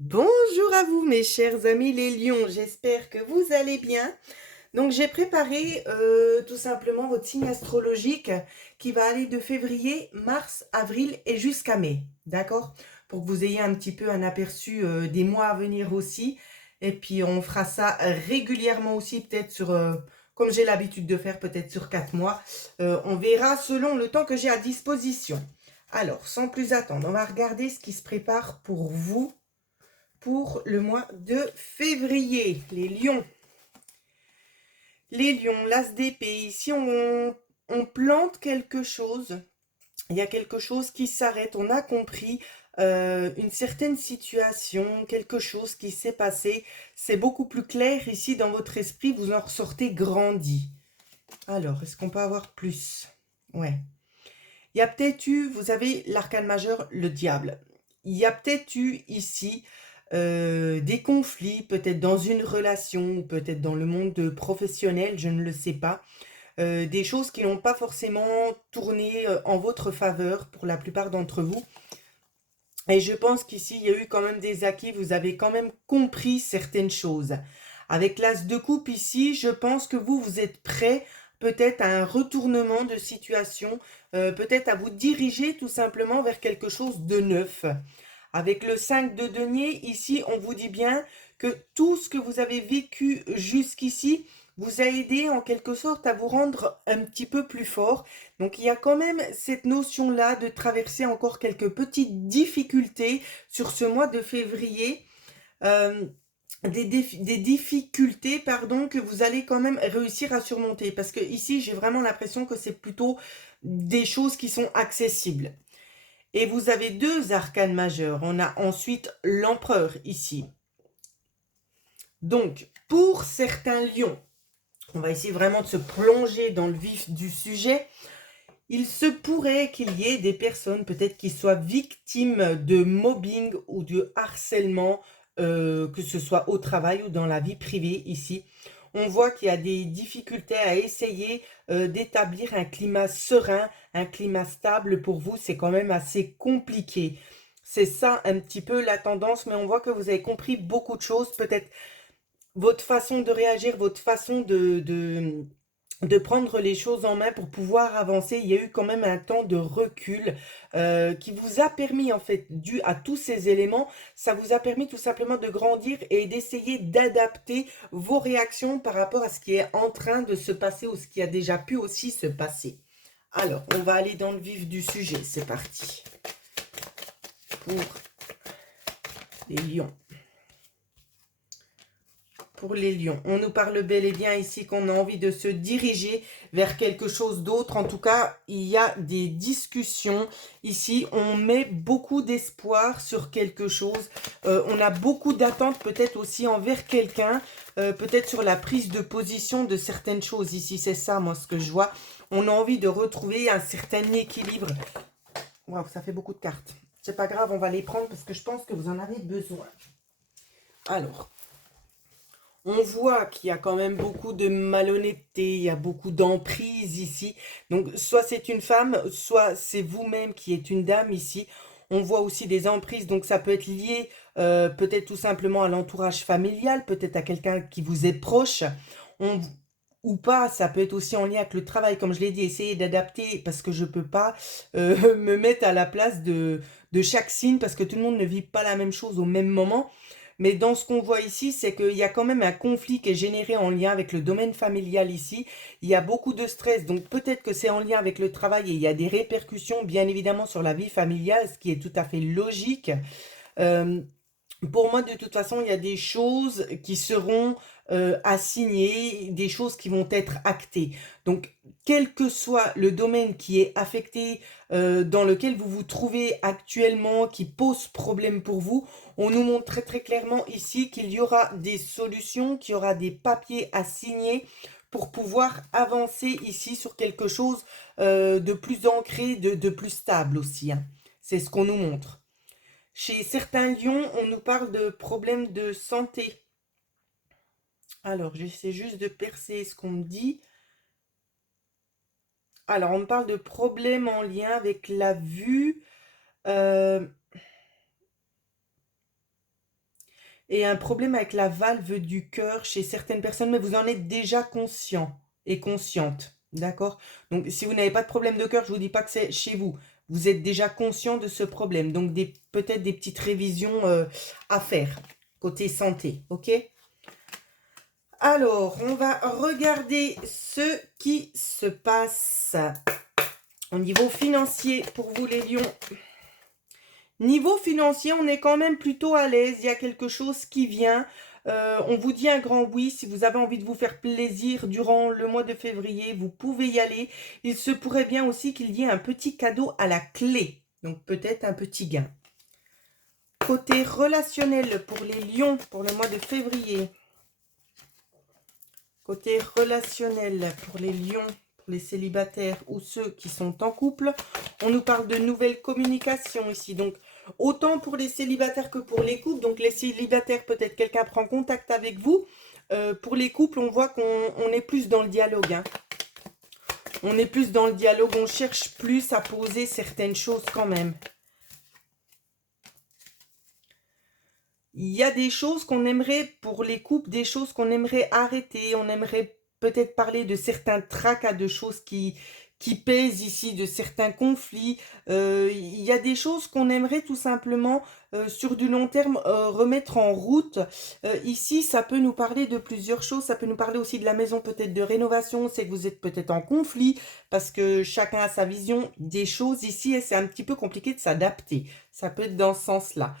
Bonjour à vous mes chers amis les lions, j'espère que vous allez bien. Donc j'ai préparé tout simplement votre signe astrologique qui va aller de février, mars, avril et jusqu'à mai, d'accord? Pour que vous ayez un petit peu un aperçu des mois à venir aussi. Et puis on fera ça régulièrement aussi, peut-être sur, comme j'ai l'habitude de faire, peut-être sur 4 mois. On verra selon le temps que j'ai à disposition. Alors, sans plus attendre, on va regarder ce qui se prépare pour vous pour le mois de février. Les lions. Les lions, l'as d'épée. Ici, on plante quelque chose. Il y a quelque chose qui s'arrête. On a compris une certaine situation, quelque chose qui s'est passé. C'est beaucoup plus clair ici dans votre esprit. Vous en ressortez grandi. Alors, est-ce qu'on peut avoir plus? Ouais. Il y a peut-être eu, vous avez l'arcane majeur, le diable. Il y a peut-être eu ici des conflits, peut-être dans une relation, ou peut-être dans le monde professionnel, je ne le sais pas. Des choses qui n'ont pas forcément tourné en votre faveur pour la plupart d'entre vous. Et je pense qu'ici, il y a eu quand même des acquis, vous avez quand même compris certaines choses. Avec l'as de coupe ici, je pense que vous êtes prêt peut-être à un retournement de situation, peut-être à vous diriger tout simplement vers quelque chose de neuf. Avec le 5 de denier, ici, on vous dit bien que tout ce que vous avez vécu jusqu'ici vous a aidé en quelque sorte à vous rendre un petit peu plus fort. Donc il y a quand même cette notion-là de traverser encore quelques petites difficultés sur ce mois de février. Euh, des difficultés, pardon, que vous allez quand même réussir à surmonter. Parce que ici, j'ai vraiment l'impression que c'est plutôt des choses qui sont accessibles. Et vous avez deux arcanes majeurs. On a ensuite l'empereur ici. Donc, pour certains lions, on va essayer vraiment de se plonger dans le vif du sujet. Il se pourrait qu'il y ait des personnes peut-être qui soient victimes de mobbing ou de harcèlement, que ce soit au travail ou dans la vie privée ici. On voit qu'il y a des difficultés à essayer d'établir un climat serein, un climat stable pour vous. C'est quand même assez compliqué. C'est ça un petit peu la tendance, mais on voit que vous avez compris beaucoup de choses. Peut-être votre façon de réagir, votre façon de prendre les choses en main pour pouvoir avancer. Il y a eu quand même un temps de recul qui vous a permis, en fait, dû à tous ces éléments, ça vous a permis tout simplement de grandir et d'essayer d'adapter vos réactions par rapport à ce qui est en train de se passer ou ce qui a déjà pu aussi se passer. Alors, on va aller dans le vif du sujet. C'est parti. Pour les lions. Pour les lions. On nous parle bel et bien ici qu'on a envie de se diriger vers quelque chose d'autre. En tout cas, il y a des discussions. Ici, on met beaucoup d'espoir sur quelque chose. On a beaucoup d'attentes peut-être aussi envers quelqu'un. Peut-être sur la prise de position de certaines choses. Ici, c'est ça, moi, ce que je vois. On a envie de retrouver un certain équilibre. Waouh, ça fait beaucoup de cartes. C'est pas grave, on va les prendre parce que je pense que vous en avez besoin. Alors, on voit qu'il y a quand même beaucoup de malhonnêteté, il y a beaucoup d'emprise ici. Donc, soit c'est une femme, soit c'est vous-même qui êtes une dame ici. On voit aussi des emprises, donc ça peut être lié peut-être tout simplement à l'entourage familial, peut-être à quelqu'un qui vous est proche. On, ou pas, ça peut être aussi en lien avec le travail, comme je l'ai dit, essayer d'adapter, parce que je peux pas me mettre à la place de chaque signe, parce que tout le monde ne vit pas la même chose au même moment. Mais dans ce qu'on voit ici, c'est qu'il y a quand même un conflit qui est généré en lien avec le domaine familial ici. Il y a beaucoup de stress, donc peut-être que c'est en lien avec le travail et il y a des répercussions bien évidemment sur la vie familiale, ce qui est tout à fait logique. Euh, pour moi, de toute façon, il y a des choses qui seront assignées, des choses qui vont être actées. Donc, quel que soit le domaine qui est affecté, dans lequel vous vous trouvez actuellement, qui pose problème pour vous, on nous montre très très clairement ici qu'il y aura des solutions, qu'il y aura des papiers à signer pour pouvoir avancer ici sur quelque chose de plus ancré, de plus stable aussi, hein. C'est ce qu'on nous montre. Chez certains lions, on nous parle de problèmes de santé. Alors, j'essaie juste de percer ce qu'on me dit. Alors, on me parle de problèmes en lien avec la vue. Euh, et un problème avec la valve du cœur chez certaines personnes, mais vous en êtes déjà conscient et consciente, d'accord? Donc, si vous n'avez pas de problème de cœur, je vous dis pas que c'est chez vous. Vous êtes déjà conscient de ce problème, donc peut-être des petites révisions à faire côté santé, ok? Alors, on va regarder ce qui se passe au niveau financier pour vous les lions. Niveau financier, on est quand même plutôt à l'aise. Il y a quelque chose qui vient. On vous dit un grand oui. Si vous avez envie de vous faire plaisir durant le mois de février, vous pouvez y aller. Il se pourrait bien aussi qu'il y ait un petit cadeau à la clé. Donc peut-être un petit gain. Côté relationnel pour les lions pour le mois de février. Côté relationnel pour les lions, pour les célibataires ou ceux qui sont en couple, on nous parle de nouvelles communications ici. Donc, autant pour les célibataires que pour les couples. Donc, les célibataires, peut-être quelqu'un prend contact avec vous. Pour les couples, on voit qu'on est plus dans le dialogue. Hein. On est plus dans le dialogue, on cherche plus à poser certaines choses quand même. Il y a des choses qu'on aimerait, pour les couples, des choses qu'on aimerait arrêter. On aimerait peut-être parler de certains tracas, de choses qui pèsent ici, de certains conflits. Il y a des choses qu'on aimerait tout simplement, sur du long terme, remettre en route. Ici, ça peut nous parler de plusieurs choses. Ça peut nous parler aussi de la maison, peut-être de rénovation. C'est que vous êtes peut-être en conflit parce que chacun a sa vision des choses ici et c'est un petit peu compliqué de s'adapter. Ça peut être dans ce sens-là.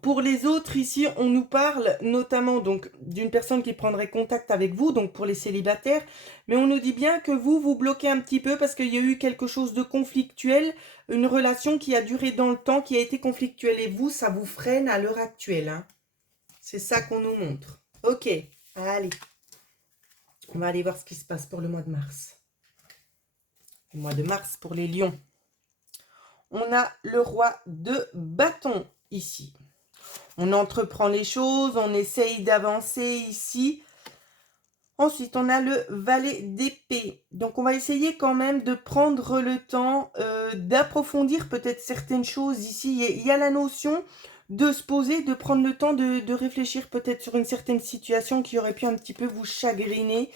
Pour les autres, ici, on nous parle notamment donc d'une personne qui prendrait contact avec vous, donc pour les célibataires, mais on nous dit bien que vous bloquez un petit peu parce qu'il y a eu quelque chose de conflictuel, une relation qui a duré dans le temps, qui a été conflictuelle, et vous, ça vous freine à l'heure actuelle. Hein. C'est ça qu'on nous montre. Ok, allez, on va aller voir ce qui se passe pour le mois de mars. Le mois de mars pour les lions. On a le roi de bâton ici. On entreprend les choses, on essaye d'avancer ici. Ensuite, on a le valet d'épée. Donc, on va essayer quand même de prendre le temps d'approfondir peut-être certaines choses ici. Il y a la notion de se poser, de prendre le temps de réfléchir peut-être sur une certaine situation qui aurait pu un petit peu vous chagriner.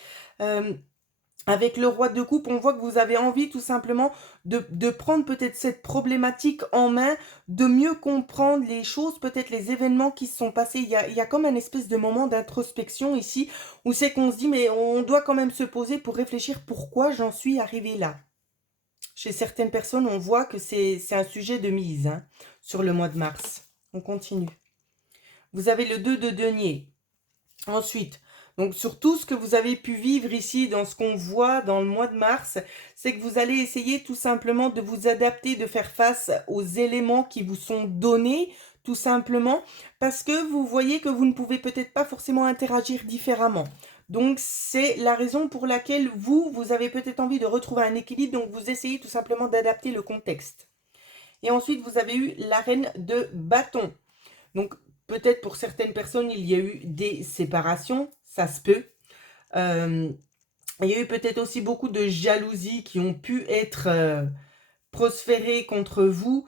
Avec le roi de coupe, on voit que vous avez envie tout simplement de prendre peut-être cette problématique en main, de mieux comprendre les choses, peut-être les événements qui se sont passés. Il y a comme un espèce de moment d'introspection ici, où c'est qu'on se dit, mais on doit quand même se poser pour réfléchir pourquoi j'en suis arrivé là. Chez certaines personnes, on voit que c'est un sujet de mise hein, sur le mois de mars. On continue. Vous avez le 2 de denier. Ensuite, donc sur tout ce que vous avez pu vivre ici, dans ce qu'on voit dans le mois de mars, c'est que vous allez essayer tout simplement de vous adapter, de faire face aux éléments qui vous sont donnés, tout simplement, parce que vous voyez que vous ne pouvez peut-être pas forcément interagir différemment. Donc c'est la raison pour laquelle vous avez peut-être envie de retrouver un équilibre, donc vous essayez tout simplement d'adapter le contexte. Et ensuite, vous avez eu la reine de bâton. Donc, peut-être pour certaines personnes, il y a eu des séparations, ça se peut. Il y a eu peut-être aussi beaucoup de jalousie qui ont pu être prospérées contre vous.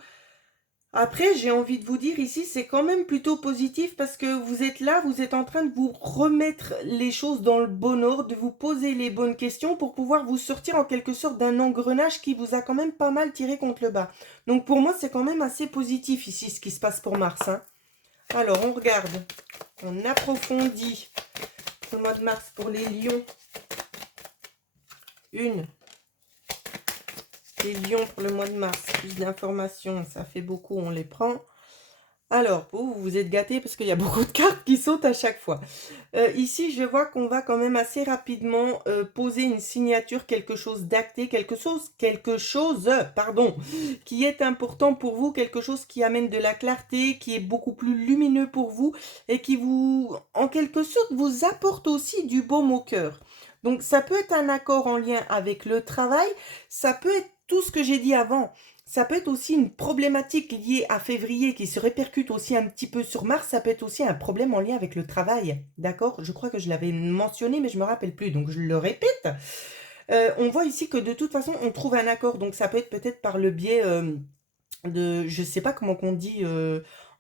Après, j'ai envie de vous dire ici, c'est quand même plutôt positif parce que vous êtes là, vous êtes en train de vous remettre les choses dans le bon ordre, de vous poser les bonnes questions pour pouvoir vous sortir en quelque sorte d'un engrenage qui vous a quand même pas mal tiré contre le bas. Donc pour moi, c'est quand même assez positif ici ce qui se passe pour Mars. Hein. Alors, on regarde, on approfondit le mois de mars pour les lions. Les lions pour le mois de mars, plus d'informations, ça fait beaucoup, on les prend. Alors, vous êtes gâtés parce qu'il y a beaucoup de cartes qui sautent à chaque fois. Ici, je vois qu'on va quand même assez rapidement poser une signature, quelque chose d'acté, quelque chose, qui est important pour vous, quelque chose qui amène de la clarté, qui est beaucoup plus lumineux pour vous et qui vous, en quelque sorte, vous apporte aussi du baume au cœur. Donc, ça peut être un accord en lien avec le travail, ça peut être tout ce que j'ai dit avant. Ça peut être aussi une problématique liée à février qui se répercute aussi un petit peu sur mars. Ça peut être aussi un problème en lien avec le travail. D'accord? Je crois que je l'avais mentionné, mais je ne me rappelle plus. Donc, je le répète. On voit ici que de toute façon, on trouve un accord. Donc, ça peut être peut-être par le biais de... Je ne sais pas comment on dit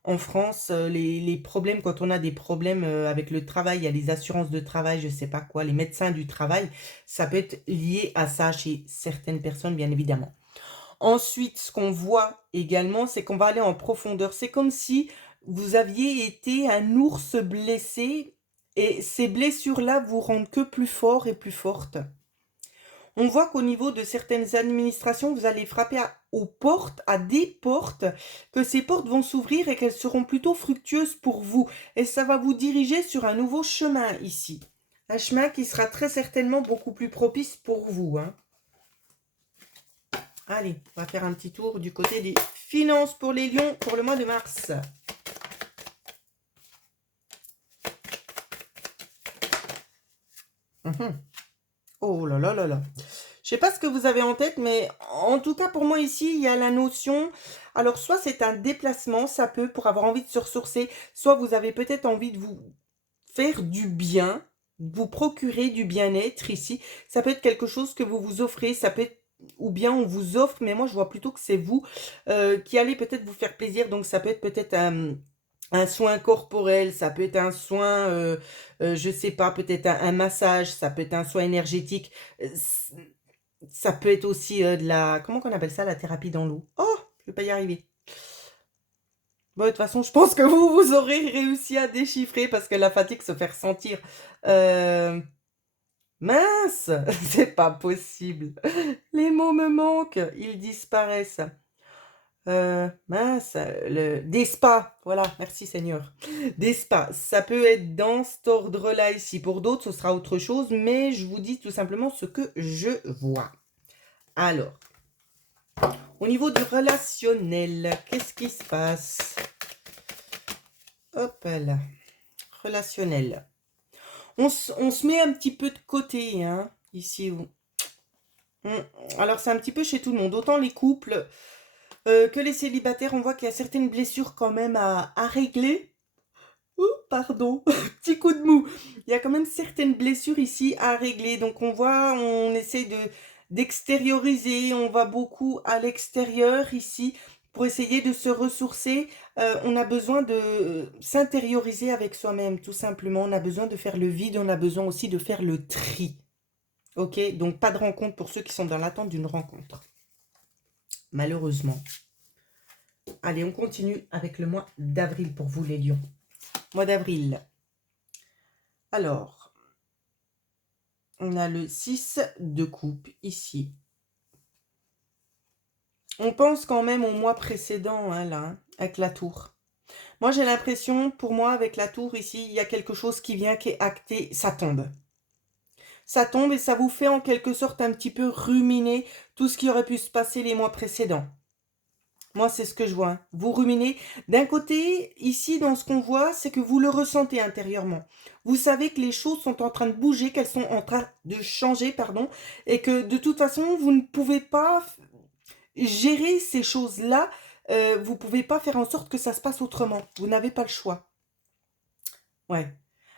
En France, les problèmes, quand on a des problèmes avec le travail, il y a les assurances de travail, je sais pas quoi, les médecins du travail, ça peut être lié à ça chez certaines personnes, bien évidemment. Ensuite, ce qu'on voit également, c'est qu'on va aller en profondeur. C'est comme si vous aviez été un ours blessé et ces blessures-là vous rendent que plus fort et plus forte. On voit qu'au niveau de certaines administrations, vous allez frapper aux portes, à des portes, que ces portes vont s'ouvrir et qu'elles seront plutôt fructueuses pour vous. Et ça va vous diriger sur un nouveau chemin ici. Un chemin qui sera très certainement beaucoup plus propice pour vous, hein. Allez, on va faire un petit tour du côté des finances pour les lions pour le mois de mars. Oh là là là là. Je sais pas ce que vous avez en tête, mais en tout cas pour moi ici, il y a la notion. Alors soit c'est un déplacement, ça peut pour avoir envie de se ressourcer, soit vous avez peut-être envie de vous faire du bien, vous procurer du bien-être ici. Ça peut être quelque chose que vous vous offrez, ça peut être ou bien on vous offre, mais moi je vois plutôt que c'est vous qui allez peut-être vous faire plaisir. Donc ça peut être peut-être un soin corporel, ça peut être un soin, je sais pas, peut-être un massage, ça peut être un soin énergétique. Ça peut être aussi de la... Comment qu'on appelle ça, la thérapie dans l'eau? Oh, je vais pas y arriver. Bon, de toute façon, je pense que vous aurez réussi à déchiffrer parce que la fatigue se fait ressentir. Mince, c'est pas possible. Les mots me manquent, ils disparaissent. Mince, des spas, voilà, merci Seigneur. Des spas, ça peut être dans cet ordre-là ici. Pour d'autres, ce sera autre chose, mais je vous dis tout simplement ce que je vois. Alors, au niveau du relationnel, qu'est-ce qui se passe? Hop là, relationnel. On se met un petit peu de côté, hein, ici. Alors, c'est un petit peu chez tout le monde. Autant les couples que les célibataires, on voit qu'il y a certaines blessures quand même à régler. Oh, pardon, petit coup de mou. Il y a quand même certaines blessures ici à régler. Donc, on voit, on essaie d'extérioriser. On va beaucoup à l'extérieur ici pour essayer de se ressourcer. On a besoin de s'intérioriser avec soi-même, tout simplement. On a besoin de faire le vide. On a besoin aussi de faire le tri. Ok, donc pas de rencontre pour ceux qui sont dans l'attente d'une rencontre. Malheureusement. Allez, on continue avec le mois d'avril pour vous les lions. Mois d'avril. Alors, on a le 6 de coupe ici. On pense quand même au mois précédent, hein, là, hein, avec la tour. Moi, j'ai l'impression, pour moi, avec la tour ici, il y a quelque chose qui vient, qui est acté, ça tombe. Ça tombe et ça vous fait en quelque sorte un petit peu ruminer tout ce qui aurait pu se passer les mois précédents. Moi, c'est ce que je vois, hein. Vous ruminez. D'un côté, ici, dans ce qu'on voit, c'est que vous le ressentez intérieurement. Vous savez que les choses sont en train de bouger, qu'elles sont en train de changer, pardon, et que de toute façon, vous ne pouvez pas gérer ces choses-là. Vous ne pouvez pas faire en sorte que ça se passe autrement. Vous n'avez pas le choix. Ouais.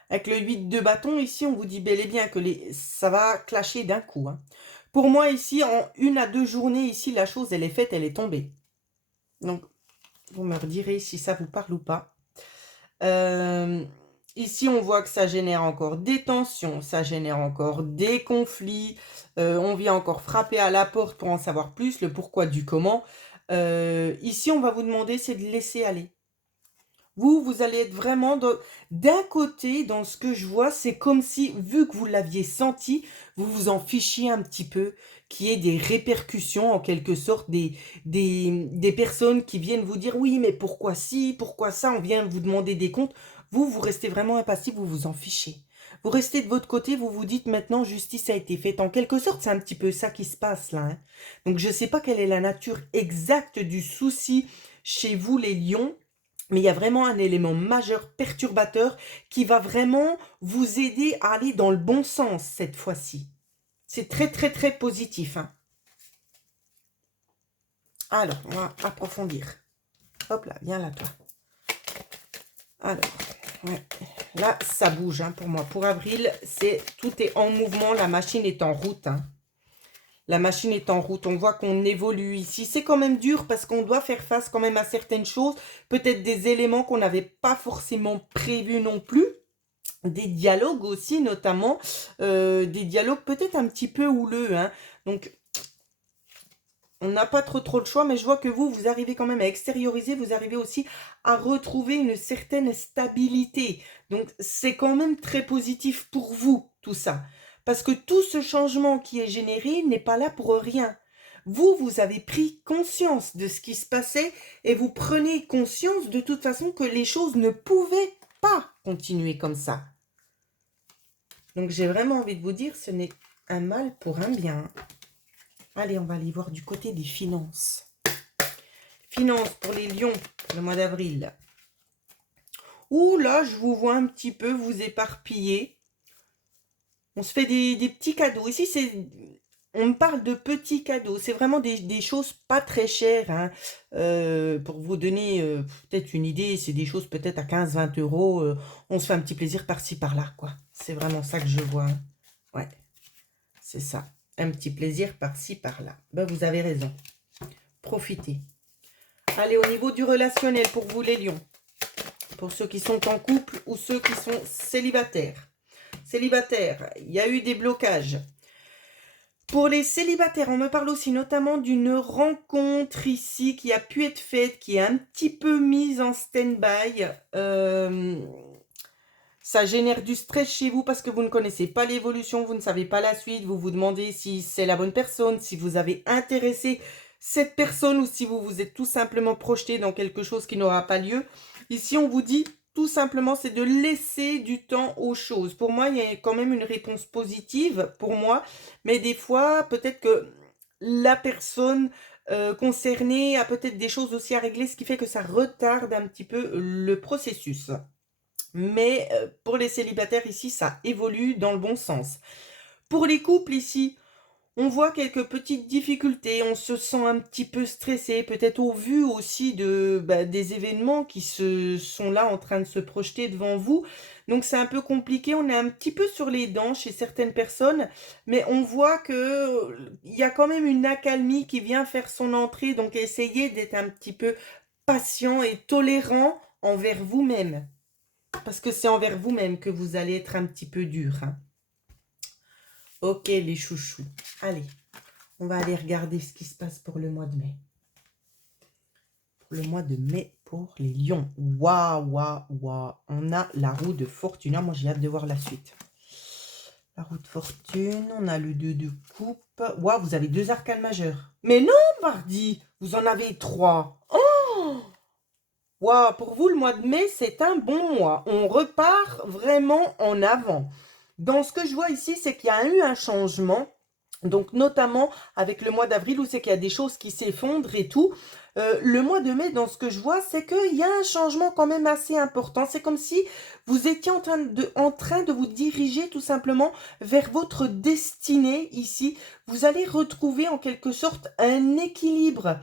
Avec le 8 de bâton, ici, on vous dit bel et bien que ça va clasher d'un coup, hein. Pour moi, ici, en 1 à 2 journées, ici, la chose, elle est faite, elle est tombée. Donc, vous me redirez si ça vous parle ou pas. Ici, on voit que ça génère encore des tensions, ça génère encore des conflits. On vient encore frapper à la porte pour en savoir plus, le pourquoi du comment. Ici, on va vous demander, c'est de laisser aller. Vous allez être vraiment d'un côté, dans ce que je vois, c'est comme si, vu que vous l'aviez senti, vous vous en fichiez un petit peu, qu'il y ait des répercussions, en quelque sorte, des personnes qui viennent vous dire, oui, mais pourquoi ci, pourquoi ça, on vient vous demander des comptes. Vous restez vraiment impassif, vous vous en fichez. Vous restez de votre côté, vous vous dites, maintenant, justice a été faite. En quelque sorte, c'est un petit peu ça qui se passe là, hein. Donc, je ne sais pas quelle est la nature exacte du souci chez vous, les lions. Mais il y a vraiment un élément majeur perturbateur qui va vraiment vous aider à aller dans le bon sens cette fois-ci. C'est très, très, très positif, hein. Alors, on va approfondir. Hop là, viens là, toi. Alors, ouais. Là, ça bouge, hein, pour moi. Pour avril, tout est en mouvement, la machine est en route, hein. La machine est en route, on voit qu'on évolue ici. C'est quand même dur parce qu'on doit faire face quand même à certaines choses. Peut-être des éléments qu'on n'avait pas forcément prévus non plus. Des dialogues aussi, notamment. Des dialogues peut-être un petit peu houleux, hein. Donc, on n'a pas trop le choix, mais je vois que vous arrivez quand même à extérioriser, vous arrivez aussi à retrouver une certaine stabilité. Donc, c'est quand même très positif pour vous, tout ça. Parce que tout ce changement qui est généré n'est pas là pour rien. Vous avez pris conscience de ce qui se passait et vous prenez conscience de toute façon que les choses ne pouvaient pas continuer comme ça. Donc, j'ai vraiment envie de vous dire, ce n'est un mal pour un bien. Allez, on va aller voir du côté des finances. Finances pour les lions, le mois d'avril. Ouh là, je vous vois un petit peu vous éparpiller. On se fait des petits cadeaux. Ici, on me parle de petits cadeaux. C'est vraiment des choses pas très chères, hein. Pour vous donner peut-être une idée, c'est des choses peut-être à 15-20 euros. On se fait un petit plaisir par-ci, par-là, quoi. C'est vraiment ça que je vois, hein. Ouais, c'est ça. Un petit plaisir par-ci, par-là. Ben, vous avez raison. Profitez. Allez, au niveau du relationnel pour vous, les lions. Pour ceux qui sont en couple ou ceux qui sont célibataires. Célibataires, il y a eu des blocages. Pour les célibataires, on me parle aussi notamment d'une rencontre ici qui a pu être faite, qui est un petit peu mise en stand-by. Ça génère du stress chez vous parce que vous ne connaissez pas l'évolution, vous ne savez pas la suite, vous vous demandez si c'est la bonne personne, si vous avez intéressé cette personne ou si vous vous êtes tout simplement projeté dans quelque chose qui n'aura pas lieu. Ici, on vous dit tout simplement, c'est de laisser du temps aux choses. Pour moi, il y a quand même une réponse positive pour moi, mais des fois, peut-être que la personne concernée a peut-être des choses aussi à régler, ce qui fait que ça retarde un petit peu le processus. Mais pour les célibataires ici, ça évolue dans le bon sens. Pour les couples ici, on voit quelques petites difficultés, on se sent un petit peu stressé, peut-être au vu aussi des événements qui sont là en train de se projeter devant vous. Donc c'est un peu compliqué, on est un petit peu sur les dents chez certaines personnes, mais on voit que il y a quand même une accalmie qui vient faire son entrée, donc essayez d'être un petit peu patient et tolérant envers vous-même. Parce que c'est envers vous-même que vous allez être un petit peu dur, hein. Ok, les chouchous. Allez, on va aller regarder ce qui se passe pour le mois de mai. Pour le mois de mai, pour les lions. Waouh, waouh, waouh. On a la roue de fortune. Moi, j'ai hâte de voir la suite. La roue de fortune. On a le 2 de coupe. Waouh, vous avez 2 arcanes majeures. Mais non, mardi. Vous en avez 3. Oh! Waouh, pour vous, le mois de mai, c'est un bon mois. On repart vraiment en avant. Dans ce que je vois ici, c'est qu'il y a eu un changement. Donc, notamment avec le mois d'avril où c'est qu'il y a des choses qui s'effondrent et tout. Le mois de mai, dans ce que je vois, c'est qu'il y a un changement quand même assez important. C'est comme si vous étiez en train de vous diriger tout simplement vers votre destinée ici. Vous allez retrouver en quelque sorte un équilibre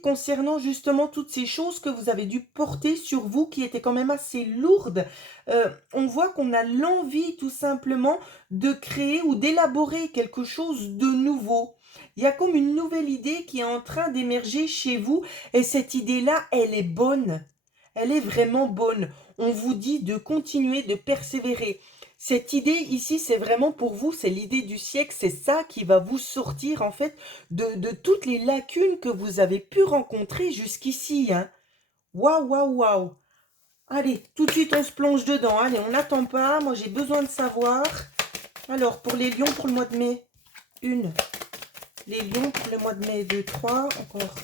concernant justement toutes ces choses que vous avez dû porter sur vous qui étaient quand même assez lourdes. On voit qu'on a l'envie tout simplement de créer ou d'élaborer quelque chose de nouveau. Il y a comme une nouvelle idée qui est en train d'émerger chez vous et cette idée-là, elle est bonne. Elle est vraiment bonne. On vous dit de continuer, de persévérer. Cette idée ici, c'est vraiment pour vous, c'est l'idée du siècle, c'est ça qui va vous sortir en fait de toutes les lacunes que vous avez pu rencontrer jusqu'ici, hein. Waouh, waouh, waouh. Allez, tout de suite on se plonge dedans. Allez, on n'attend pas, moi j'ai besoin de savoir. Alors, pour les lions, pour le mois de mai, 1. Les lions pour le mois de mai, 2, 3. Encore.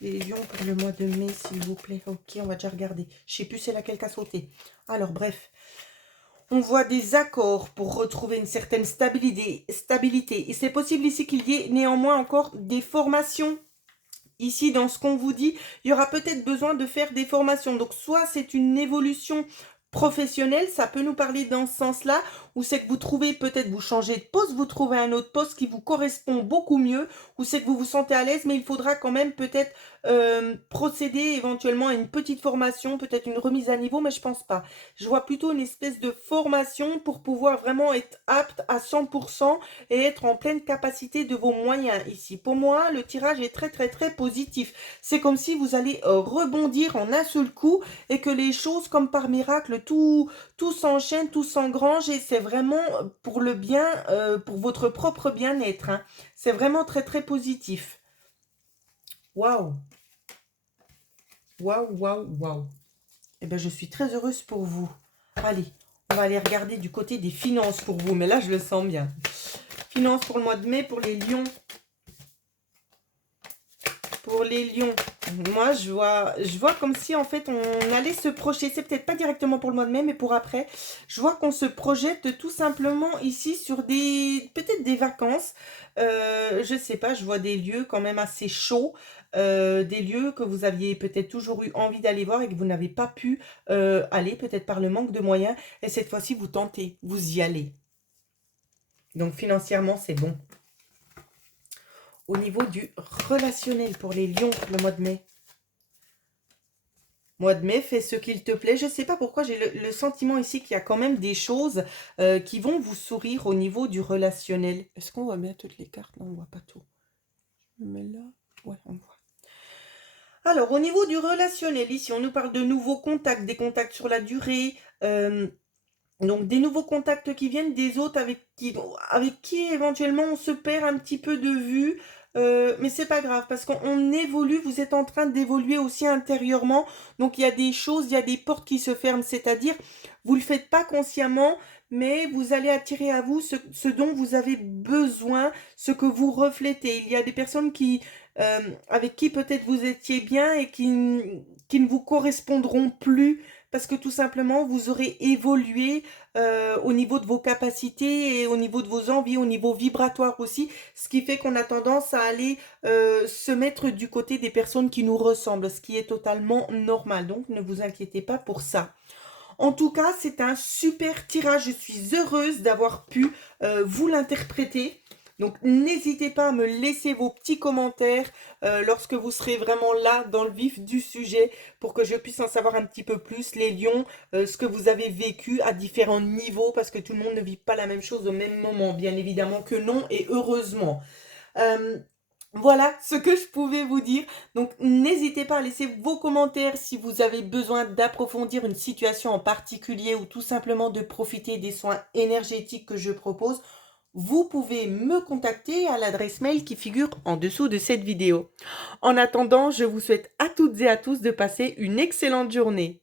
Les lions pour le mois de mai, s'il vous plaît. Ok, on va déjà regarder. Je sais plus c'est laquelle qui a sauté. Alors, bref. On voit des accords pour retrouver une certaine stabilité. Et c'est possible ici qu'il y ait néanmoins encore des formations. Ici, dans ce qu'on vous dit, il y aura peut-être besoin de faire des formations. Donc, soit c'est une évolution professionnelle, ça peut nous parler dans ce sens-là, ou c'est que vous trouvez, peut-être vous changez de poste, vous trouvez un autre poste qui vous correspond beaucoup mieux, ou c'est que vous vous sentez à l'aise, mais il faudra quand même peut-être procéder éventuellement à une petite formation, peut-être une remise à niveau, mais je pense pas. Je vois plutôt une espèce de formation pour pouvoir vraiment être apte à 100% et être en pleine capacité de vos moyens ici. Pour moi, le tirage est très très très positif. C'est comme si vous allez rebondir en un seul coup et que les choses, comme par miracle, tout s'enchaîne, tout s'engrange et c'est vraiment pour le bien, pour votre propre bien-être, hein. C'est vraiment très très positif. Waouh, waouh, waouh, waouh. Eh bien, je suis très heureuse pour vous. Allez, on va aller regarder du côté des finances pour vous, mais là, je le sens bien. Finances pour le mois de mai, pour les lions. Pour les lions, moi je vois comme si en fait on allait se projeter, c'est peut-être pas directement pour le mois de mai, mais pour après, je vois qu'on se projette tout simplement ici sur peut-être des vacances, je sais pas, je vois des lieux quand même assez chauds, des lieux que vous aviez peut-être toujours eu envie d'aller voir et que vous n'avez pas pu aller, peut-être par le manque de moyens, et cette fois-ci vous tentez, vous y allez. Donc financièrement c'est bon. Au niveau du relationnel pour les lions pour le mois de mai. Mois de mai, fais ce qu'il te plaît. Je ne sais pas pourquoi j'ai le sentiment ici qu'il y a quand même des choses qui vont vous sourire au niveau du relationnel. Est-ce qu'on voit bien toutes les cartes? Non, on ne voit pas tout. Je me mets là. Ouais, on voit. Alors, au niveau du relationnel, ici, on nous parle de nouveaux contacts, des contacts sur la durée. Donc, des nouveaux contacts qui viennent, des autres avec qui éventuellement on se perd un petit peu de vue. Mais c'est pas grave parce qu'on évolue, vous êtes en train d'évoluer aussi intérieurement. Donc, il y a des choses, il y a des portes qui se ferment. C'est-à-dire, vous le faites pas consciemment, mais vous allez attirer à vous ce dont vous avez besoin, ce que vous reflétez. Il y a des personnes avec qui peut-être vous étiez bien et qui ne vous correspondront plus parce que tout simplement, vous aurez évolué au niveau de vos capacités et au niveau de vos envies, au niveau vibratoire aussi, ce qui fait qu'on a tendance à aller se mettre du côté des personnes qui nous ressemblent, ce qui est totalement normal. Donc, ne vous inquiétez pas pour ça. En tout cas, c'est un super tirage. Je suis heureuse d'avoir pu vous l'interpréter. Donc, n'hésitez pas à me laisser vos petits commentaires lorsque vous serez vraiment là dans le vif du sujet pour que je puisse en savoir un petit peu plus. Les lions, ce que vous avez vécu à différents niveaux parce que tout le monde ne vit pas la même chose au même moment. Bien évidemment que non et heureusement. Euh, voilà ce que je pouvais vous dire. Donc, n'hésitez pas à laisser vos commentaires si vous avez besoin d'approfondir une situation en particulier ou tout simplement de profiter des soins énergétiques que je propose. Vous pouvez me contacter à l'adresse mail qui figure en dessous de cette vidéo. En attendant, je vous souhaite à toutes et à tous de passer une excellente journée.